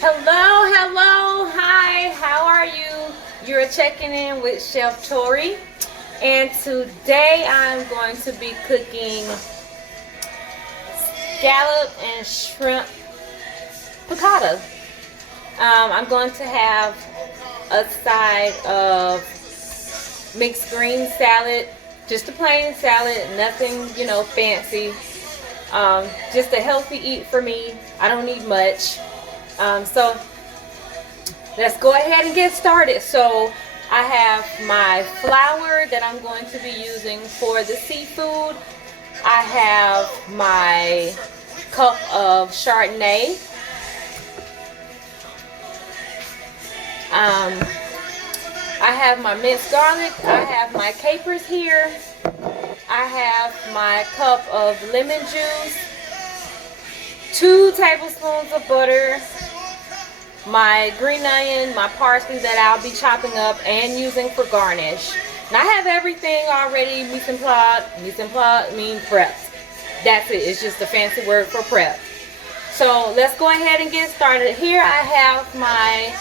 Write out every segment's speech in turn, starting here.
Hello, hello, hi, how are you? You're checking in with Chef Tori, and today I'm going to be cooking scallop and shrimp piccata. I'm going to have a side of mixed green salad, just a plain salad, nothing, fancy. Just a healthy eat for me. I don't need much. So let's go ahead and get started. So I have my flour that I'm going to be using for the seafood. I have my cup of Chardonnay. I have my minced garlic. I have my capers here. I have my cup of lemon juice. 2 tablespoons of butter. My green onion, my parsley that I'll be chopping up and using for garnish. And I have everything already mise en place. Mise en place means prepped. That's it. It's just a fancy word for prep. So let's go ahead and get started. Here I have my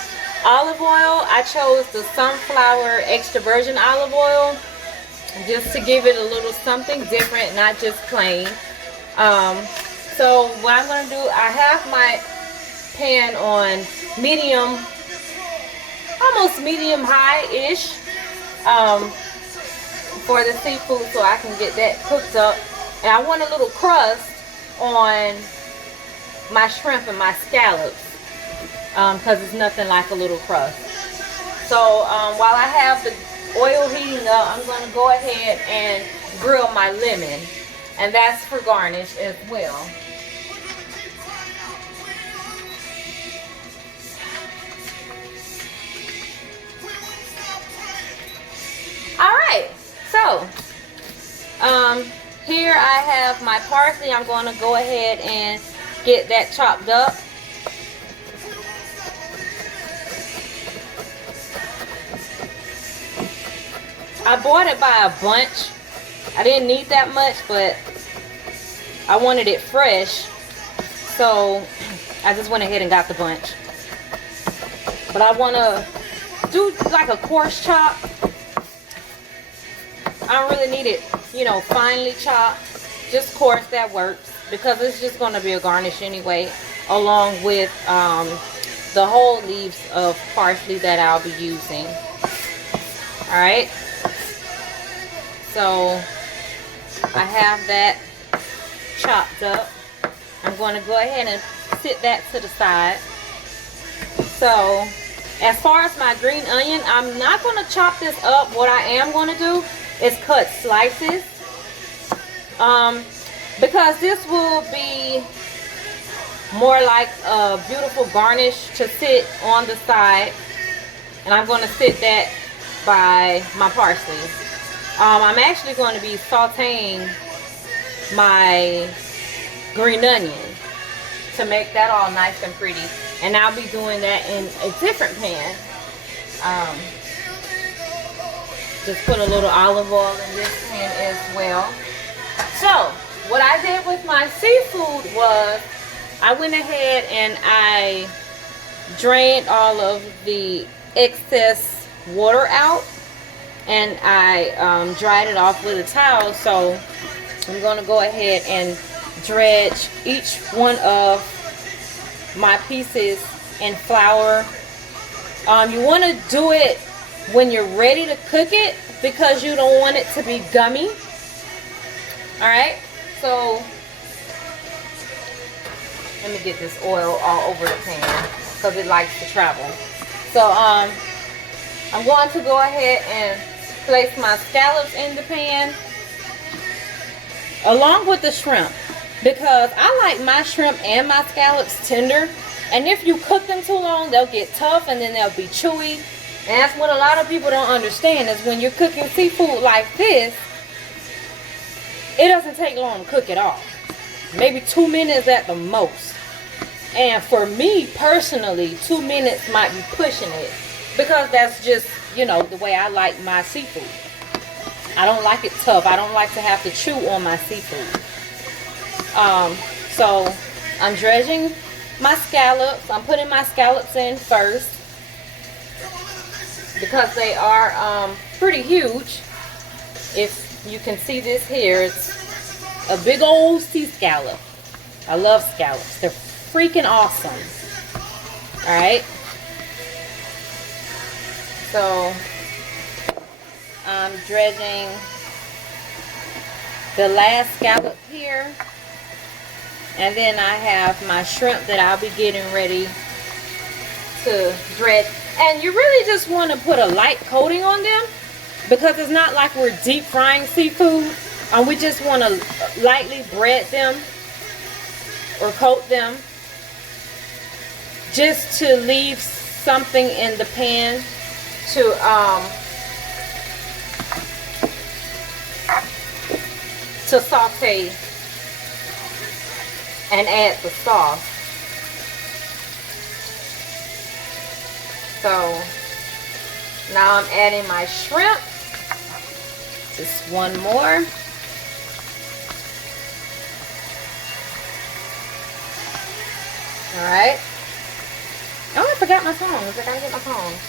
olive oil. I chose the sunflower extra virgin olive oil just to give it a little something different, not just plain. So what I'm going to do, I have my pan on medium, almost medium high-ish for the seafood, so I can get that cooked up. And I want a little crust on my shrimp and my scallops because it's nothing like a little crust. So while I have the oil heating up, I'm going to go ahead and grill my lemon, and that's for garnish as well. Alright, so here I have my parsley. I'm going to go ahead and get that chopped up. I bought it by a bunch. I didn't need that much, but I wanted it fresh, so I just went ahead and got the bunch. But I want to do like a coarse chop. I don't really need it, finely chopped. Just coarse, that works, because it's just going to be a garnish anyway, along with the whole leaves of parsley that I'll be using. Alright, so I have that chopped up. I'm going to go ahead and sit that to the side. So as far as my green onion, I'm not going to chop this up. What I am going to do is cut slices, because this will be more like a beautiful garnish to sit on the side, and I'm going to sit that by my parsley. I'm actually going to be sauteing my green onion to make that all nice and pretty, and I'll be doing that in a different pan. Just put a little olive oil in this pan as well. So what I did with my seafood was I went ahead and I drained all of the excess water out, and I dried it off with a towel. So I'm going to go ahead and dredge each one of my pieces in flour. You want to do it when you're ready to cook it, because you don't want it to be gummy. Alright, so let me get this oil all over the pan because it likes to travel. So I'm going to go ahead and place my scallops in the pan along with the shrimp, because I like my shrimp and my scallops tender, and if you cook them too long, they'll get tough and then they'll be chewy. And that's what a lot of people don't understand, is when you're cooking seafood like this, it doesn't take long to cook at all. Maybe 2 minutes at the most. And for me personally, 2 minutes might be pushing it, because that's just, the way I like my seafood. I don't like it tough. I don't like to have to chew on my seafood. So I'm dredging my scallops. I'm putting my scallops in first because they are pretty huge. If you can see this here, it's a big old sea scallop. I love scallops. They're freaking awesome. Alright. So, I'm dredging the last scallop here. And then I have my shrimp that I'll be getting ready to dredge. And you really just want to put a light coating on them, because it's not like we're deep frying seafood. We just want to lightly bread them or coat them, just to leave something in the pan to saute and add the sauce. So now I'm adding my shrimp. Just one more. Alright. Oh, I forgot my tongs. I gotta get my tongs.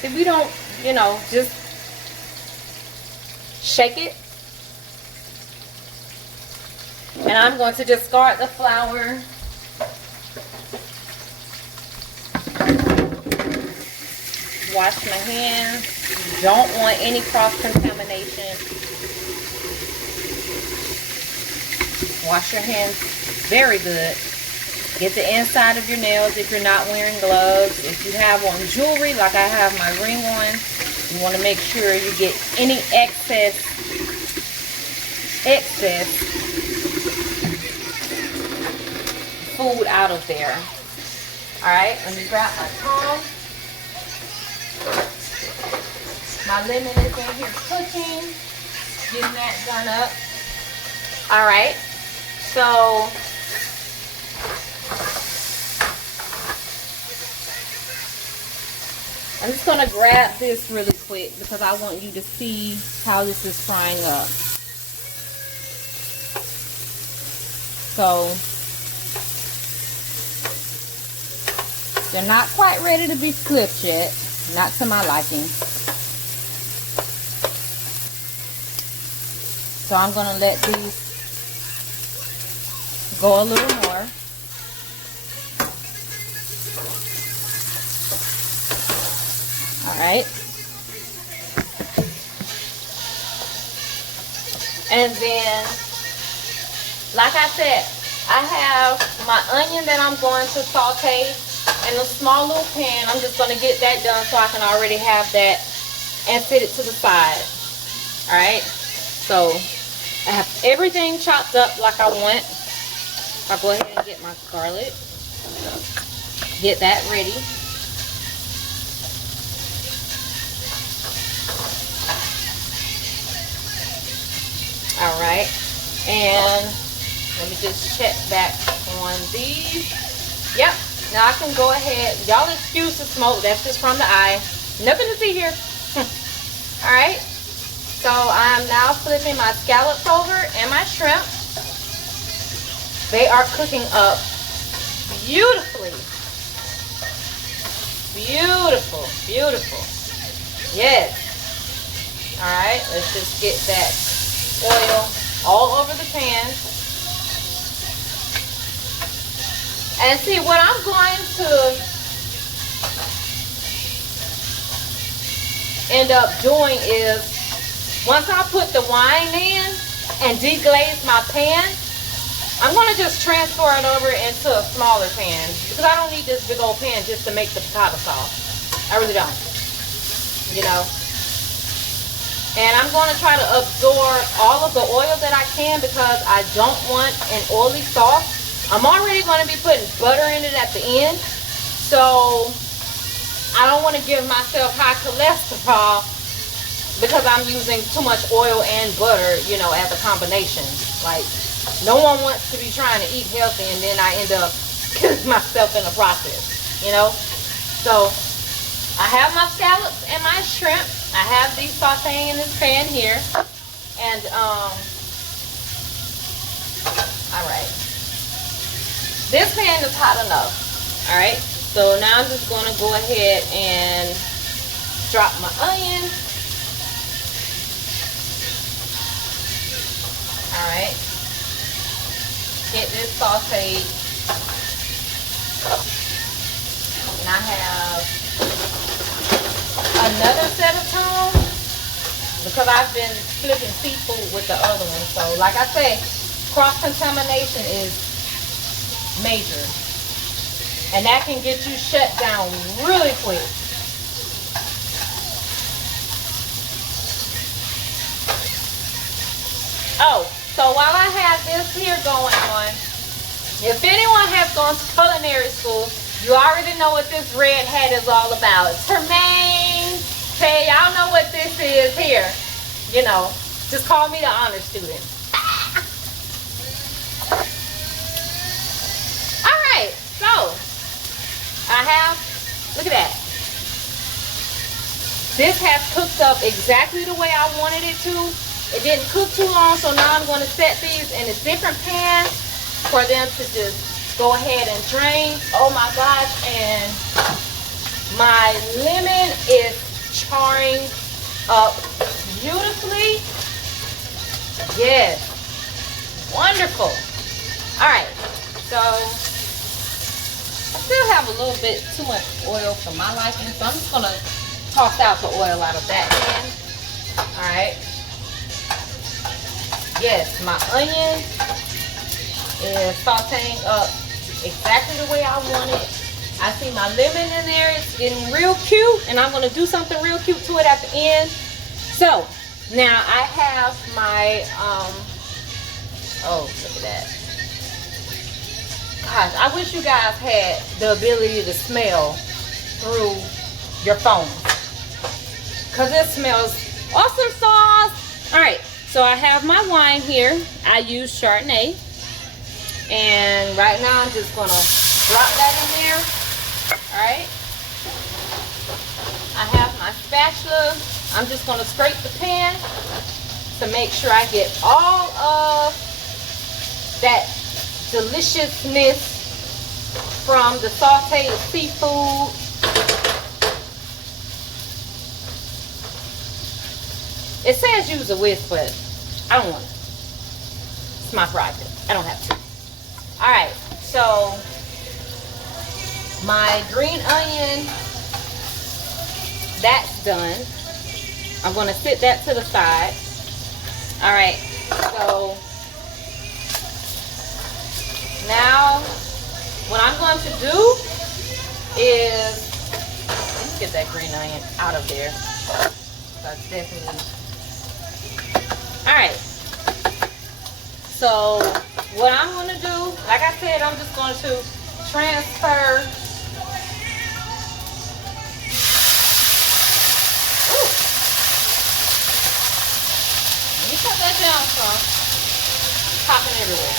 See, we don't, you know, just shake it. And I'm going to discard the flour. Wash my hands. Don't want any cross-contamination. Wash your hands very good. Get the inside of your nails if you're not wearing gloves. If you have on jewelry, like I have my ring on, you want to make sure you get any excess food out of there. Alright, let me grab my tongs. My lemon is in here cooking. Getting that done up. Alright, so I'm just going to grab this really quick because I want you to see how this is frying up. So they're not quite ready to be flipped yet. Not to my liking. So I'm going to let these go a little more. Alright. And then, like I said, I have my onion that I'm going to saute in a small little pan. I'm just going to get that done so I can already have that and set it to the side. Alright. So, I have everything chopped up like I want. I'll go ahead and get my garlic. Get that ready. Alright. And let me just check back on these. Yep. Now I can go ahead. Y'all excuse the smoke. That's just from the eye. Nothing to see here. Alright. So I'm now flipping my scallops over and my shrimp. They are cooking up beautifully. Beautiful. Beautiful. Yes. Alright. Let's just get that oil all over the pan. And see, what I'm going to end up doing is, once I put the wine in and deglaze my pan, I'm going to just transfer it over into a smaller pan, because I don't need this big old pan just to make the piccata sauce. I really don't. You know. And I'm going to try to absorb all of the oil that I can, because I don't want an oily sauce. I'm already going to be putting butter in it at the end, so I don't want to give myself high cholesterol because I'm using too much oil and butter, you know, as a combination. Like, no one wants to be trying to eat healthy and then I end up killing myself in the process, you know. So I have my scallops and my shrimp. I have these sauteing in this pan here. And, alright. This pan is hot enough. All right. So now I'm just gonna go ahead and drop my onion. All right. Get this sauteed. And I have another set of tongs because I've been flipping seafood with the other one. So like I say, cross-contamination is major. And that can get you shut down really quick. Oh, so while I have this here going on, if anyone has gone to culinary school, you already know what this red hat is all about. Tremaine, say y'all know what this is here. You know, just call me the honor student. All right, so I have, look at that. This has cooked up exactly the way I wanted it to. It didn't cook too long, so now I'm going to set these in a different pan for them to just go ahead and drain. Oh my gosh, and my lemon is charring up beautifully. Yes, wonderful. All right, so I still have a little bit too much oil for my liking, so I'm just gonna toss out the oil out of that pan. All right. Yes, my onion is sauteing up exactly the way I want it. I see my lemon in there. It's getting real cute, and I'm going to do something real cute to it at the end. So, now I have my, oh, look at that. Gosh, I wish you guys had the ability to smell through your phone, because it smells awesome sauce. All right. So I have my wine here. I use Chardonnay. And right now I'm just going to drop that in there. Alright. I have my spatula. I'm just going to scrape the pan to make sure I get all of that deliciousness from the sauteed seafood. It says use a whisk, but I don't want it. It's my prerogative. I don't have to. All right, so my green onion, that's done. I'm going to sit that to the side. All right, so now what I'm going to do is, let's get that green onion out of there. That's definitely. All right, so what I'm going to do, like I said, I'm just going to transfer. Ooh. Let me cut that down some. It's popping everywhere.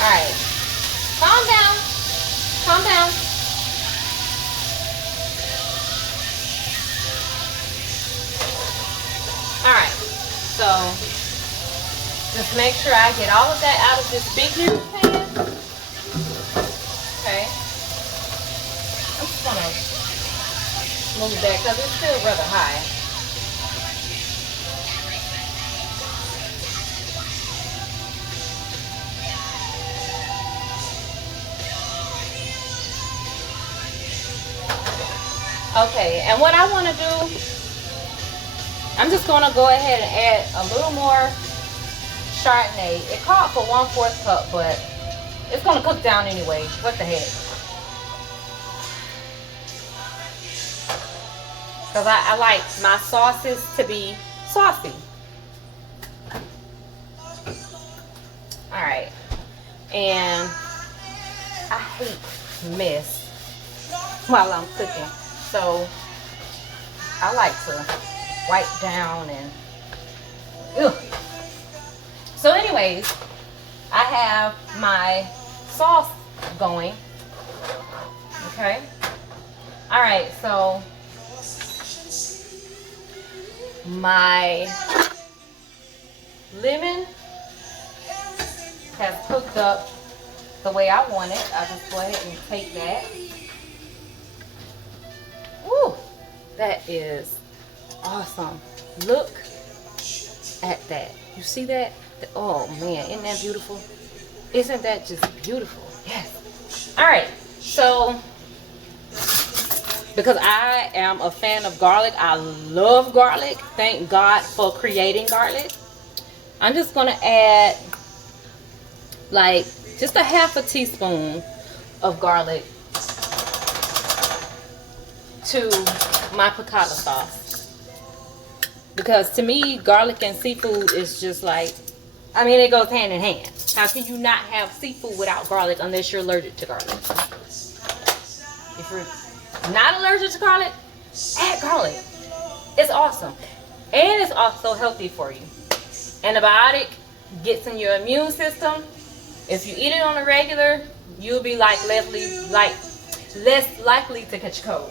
All right, calm down, calm down. Alright, so just make sure I get all of that out of this big new pan. Okay. I'm just going to move it back because it's still rather high. Okay, and what I want to do, I'm just going to go ahead and add a little more Chardonnay. It called for 1/4 cup, but it's going to cook down anyway. What the heck? Because I like my sauces to be saucy. Alright. And I hate mess while I'm cooking. So I like to wipe down and ugh. So anyways, I have my sauce going. Okay. All right, so my lemon has cooked up the way I want it. I'll just go ahead and take that. Woo! That is awesome. Look at that. You see that? Oh man, isn't that beautiful? Isn't that just beautiful? Yes. All right. So, because I am a fan of garlic, I love garlic. Thank God for creating garlic. I'm just going to add like just a half a teaspoon of garlic to my piccata sauce. Because to me, garlic and seafood is just like, I mean, it goes hand in hand. How can you not have seafood without garlic unless you're allergic to garlic? If you're not allergic to garlic, add garlic. It's awesome. And it's also healthy for you. Antibiotic gets in your immune system. If you eat it on a regular, you'll be less likely to catch a cold.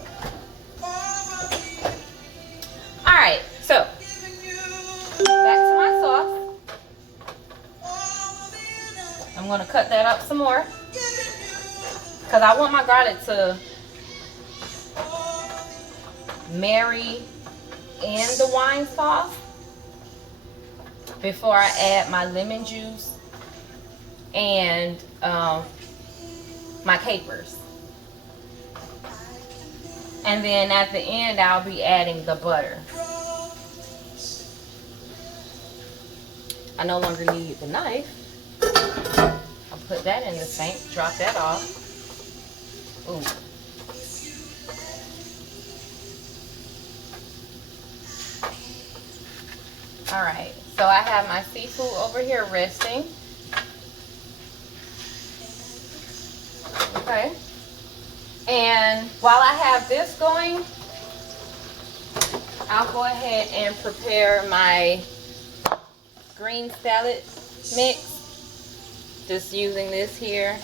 Alright, so back to my sauce. I'm going to cut that up some more because I want my garlic to marry in the wine sauce before I add my lemon juice and my capers. And then at the end, I'll be adding the butter. I no longer need the knife. I'll put that in the sink, drop that off. Ooh. Alright, so I have my seafood over here resting. Okay. And while I have this going, I'll go ahead and prepare my green salad mix. Just using this here.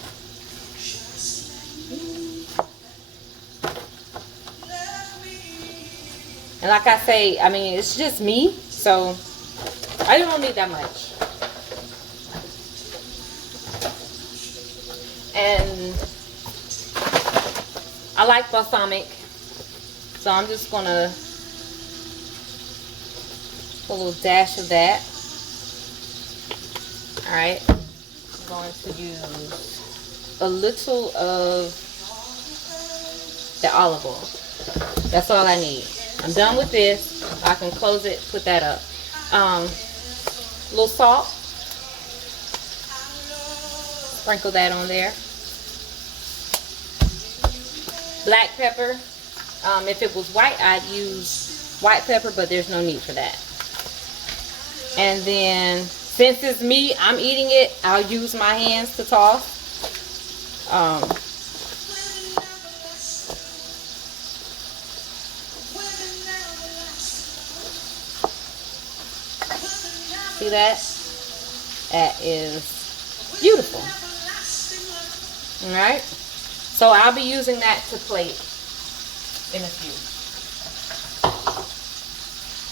And like I say, I mean, it's just me, so I don't need that much. And I like balsamic, so I'm just gonna put a little dash of that. Alright, I'm going to use a little of the olive oil. That's all I need. I'm done with this. I can close it, put that up. A little salt. Sprinkle that on there. Black pepper. If it was white, I'd use white pepper, but there's no need for that. And then, since it's me, I'm eating it, I'll use my hands to toss. See that? That is beautiful. Alright? So I'll be using that to plate in a few.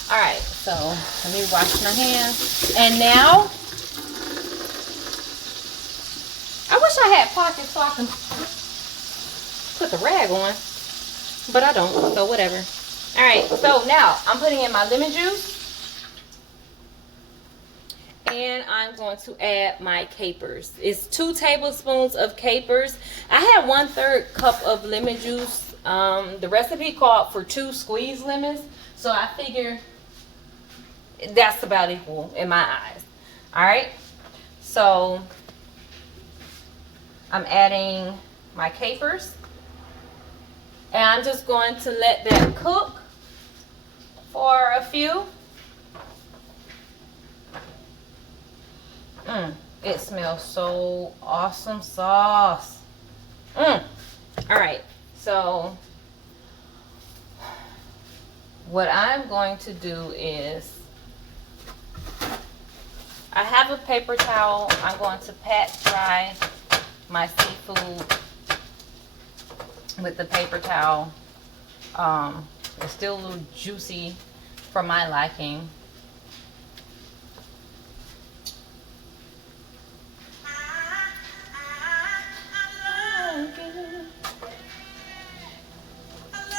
Alright, so let me wash my hands. And now, I wish I had pockets so I can put the rag on. But I don't, so whatever. Alright, so now I'm putting in my lemon juice. And I'm going to add my capers. It's 2 tablespoons of capers. I had 1/3 cup of lemon juice. The recipe called for 2 squeezed lemons. So I figure that's about equal in my eyes. Alright. So I'm adding my capers. And I'm just going to let that cook for a few. It smells so awesome sauce. Alright, so what I'm going to do is, I have a paper towel. I'm going to pat dry my seafood with the paper towel. It's still a little juicy for my liking.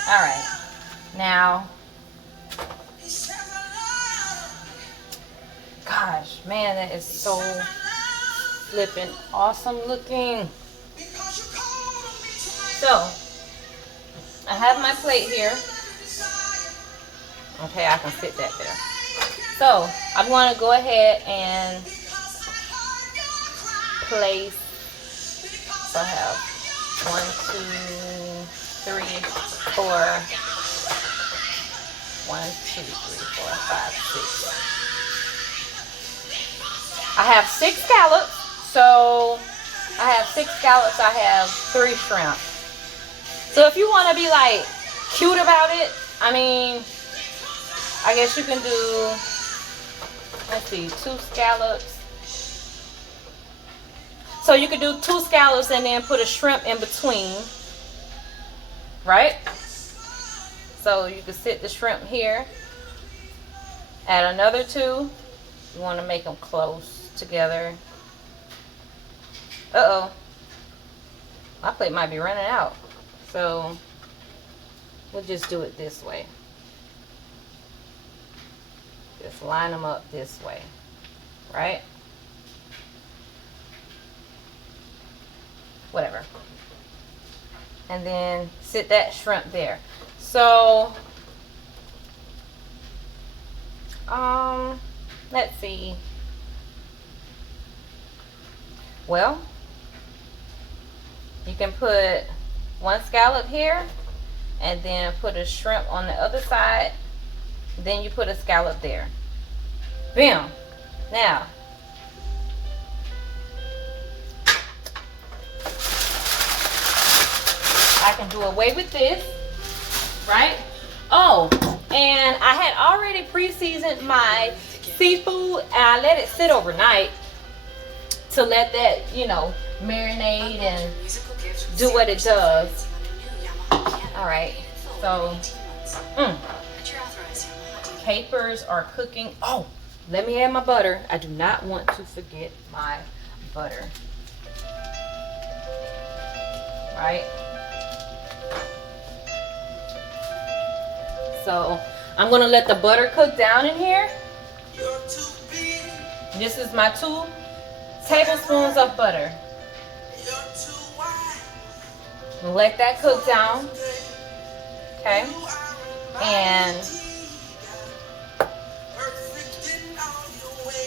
All right. Now, gosh, man, that is so flipping awesome looking. So, I have my plate here. Okay, I can fit that there. So, I'm going to go ahead and place, so I have 1, 2, 3, 4, 1, 2, 3, 4, 5, 6. I have 6 scallops, so I have 6 scallops, I have 3 shrimp. So if you want to be like cute about it, I mean, I guess you can do, let's see, 2 scallops. So you could do 2 scallops and then put a shrimp in between, right? So you could sit the shrimp here. Add another 2. You want to make them close together. Uh-oh. My plate might be running out. So we'll just do it this way. Just line them up this way, right? Whatever. And then sit that shrimp there. So, let's see. Well, you can put 1 scallop here and then put a shrimp on the other side. Then you put a scallop there. Bam. Now, I can do away with this, right? Oh, and I had already pre-seasoned my seafood and I let it sit overnight to let that, you know, marinate and do what it does. All right, so capers are cooking. Oh, let me add my butter. I do not want to forget my butter. Right? So I'm gonna let the butter cook down in here. This is my 2 tablespoons of butter. Let that cook down. Okay. And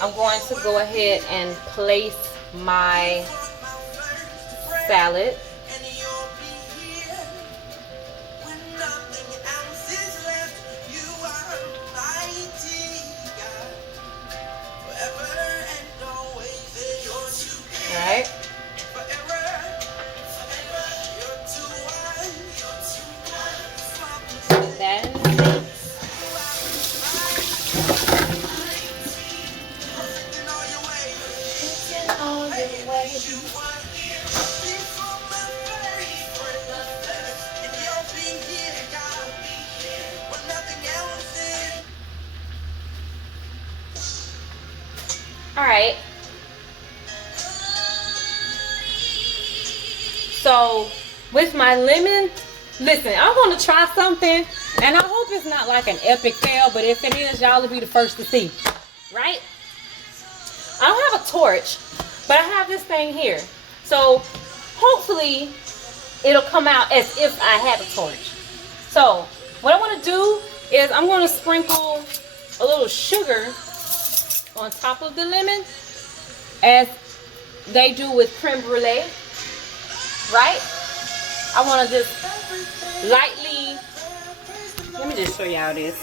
I'm going to go ahead and place my salad. Right? That in the mix. All right. So with my lemon, listen, I'm going to try something, and I hope it's not like an epic fail, but if it is, y'all will be the first to see, right? I don't have a torch, but I have this thing here. So hopefully it'll come out as if I had a torch. So what I want to do is I'm going to sprinkle a little sugar on top of the lemon as they do with creme brulee. Right? I want to just lightly, let me just show y'all this.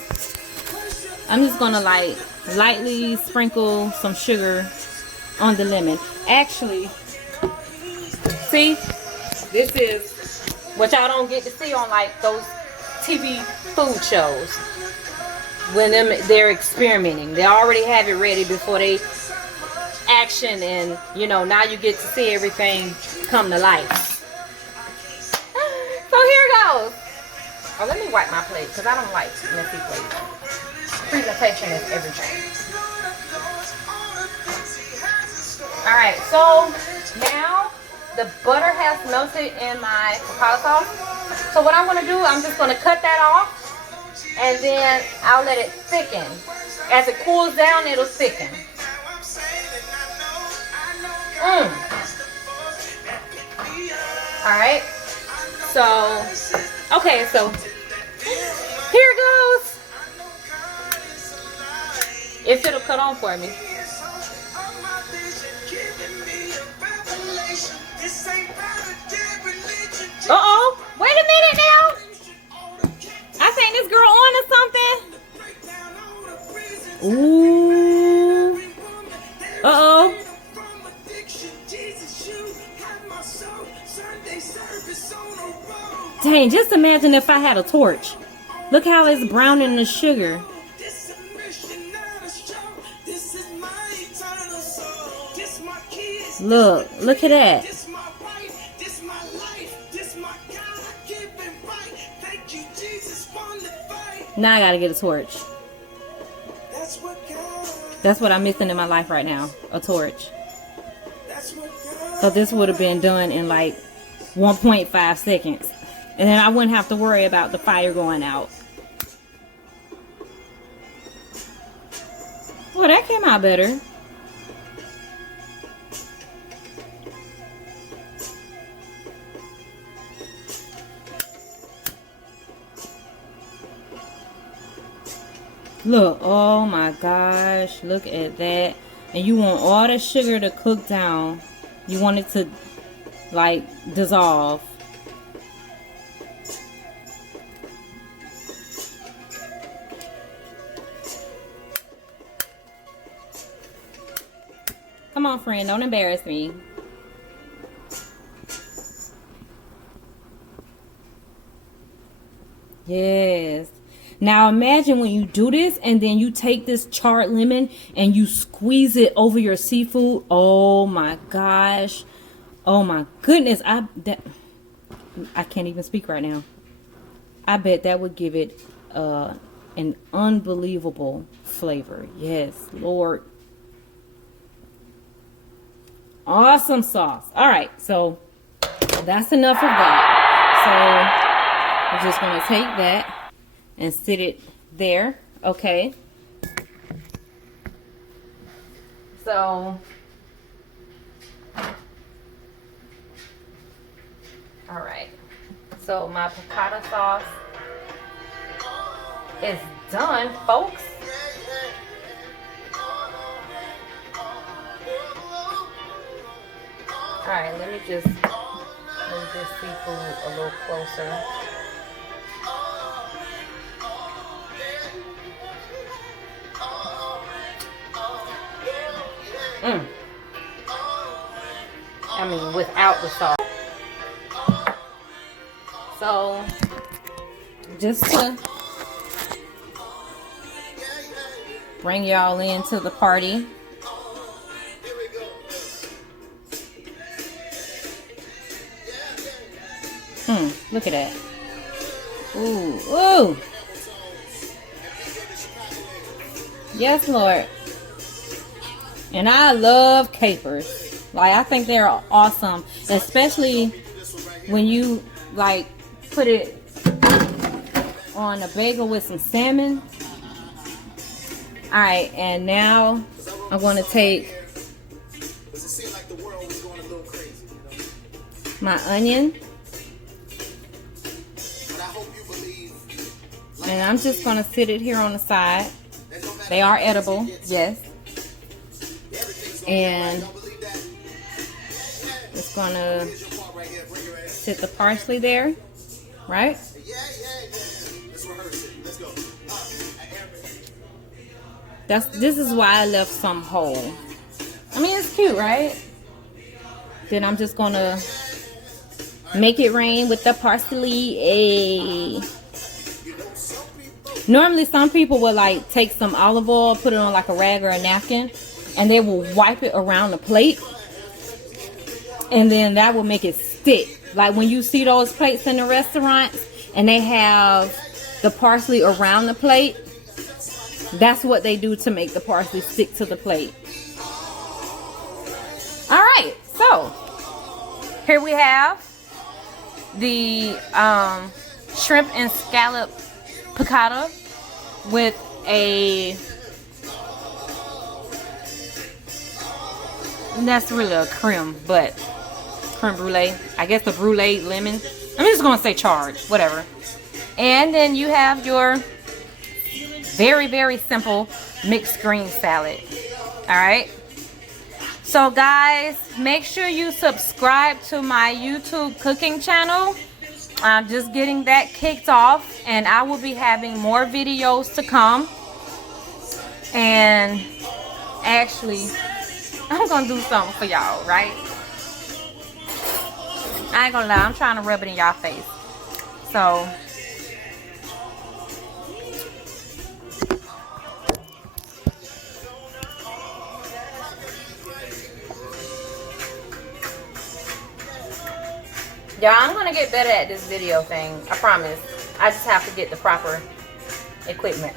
I'm just going to like lightly sprinkle some sugar on the lemon. Actually, see, this is what y'all don't get to see on like those TV food shows. When they're experimenting. They already have it ready before they action, and you know, now you get to see everything come to life. So here it goes. Oh, let me wipe my plate because I don't like messy plates. Presentation is everything. Alright, so now the butter has melted in my piccata sauce. So what I'm going to do, I'm just going to cut that off. And then I'll let it thicken. As it cools down, it'll thicken. Alright. So, okay, so here it goes. If it'll cut on for me. Uh-oh. Wait a minute now. I think this girl on to something. Ooh. Uh-oh. Dang, just imagine if I had a torch. Look how it's browning the sugar. Look at that. Now I gotta get a torch. That's what I'm missing in my life right now. A torch. So this would have been done in like 1.5 seconds. And then I wouldn't have to worry about the fire going out. Well, that came out better. Look, oh my gosh, look at that. And you want all the sugar to cook down. You want it to like dissolve. Come on, friend, don't embarrass me. Yes. Now imagine when you do this and then you take this charred lemon and you squeeze it over your seafood. Oh my gosh. Oh my goodness. I can't even speak right now. I bet that would give it an unbelievable flavor. Yes, Lord. Awesome sauce. All right, so that's enough of that. So we're just going to take that and sit it there. Okay. So, all right. So my piccata sauce is done, folks. All right, let me just move this seafood a little closer. I mean, without the sauce. So, just to bring y'all into the party. Look at that. Ooh, ooh. Yes, Lord. And I love capers. Like, I think they're awesome, especially when you like put it on a bagel with some salmon. All right, and now I'm going to take my onion. And I'm just going to sit it here on the side. They are edible, yes. And it's going to sit the parsley there, right? This is why I left some whole. I mean, it's cute, right? Then I'm just going to make it rain with the parsley. Normally, some people will like take some olive oil, put it on like a rag or a napkin, and they will wipe it around the plate. And then that will make it stick. Like when you see those plates in the restaurants and they have the parsley around the plate, that's what they do to make the parsley stick to the plate. All right, so here we have the shrimp and scallop piccata with a, that's really a creme brulee. I guess the brulee lemon. I'm just gonna say charred, whatever. And then you have your very, very simple mixed green salad. All right. So guys, make sure you subscribe to my YouTube cooking channel. I'm just getting that kicked off, and I will be having more videos to come. And actually, I'm gonna do something for y'all, right? I ain't gonna lie, I'm trying to rub it in y'all face. So y'all, I'm gonna get better at this video thing. I promise. I just have to get the proper equipment.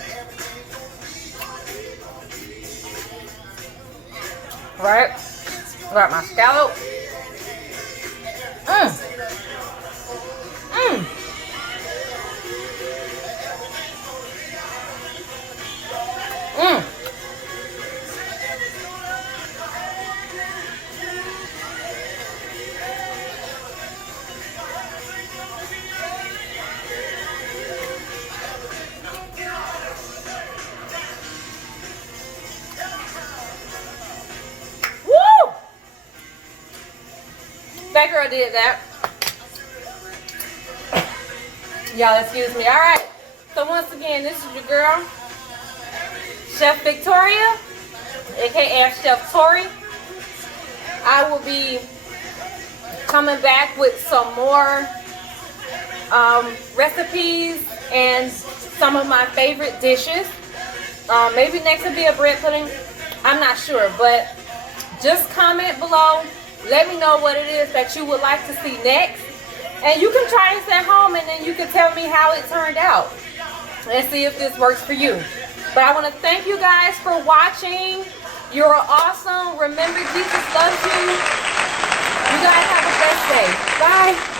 Right? Got my scallop. That girl did that. Y'all excuse me. Alright. So once again, this is your girl, Chef Victoria, aka Chef Tori. I will be coming back with some more recipes and some of my favorite dishes. Maybe next will be a bread pudding. I'm not sure, but just comment below. Let me know what it is that you would like to see next. And you can try this at home, and then you can tell me how it turned out and see if this works for you. But I want to thank you guys for watching. You're awesome. Remember, Jesus loves you. You guys have a blessed day. Bye.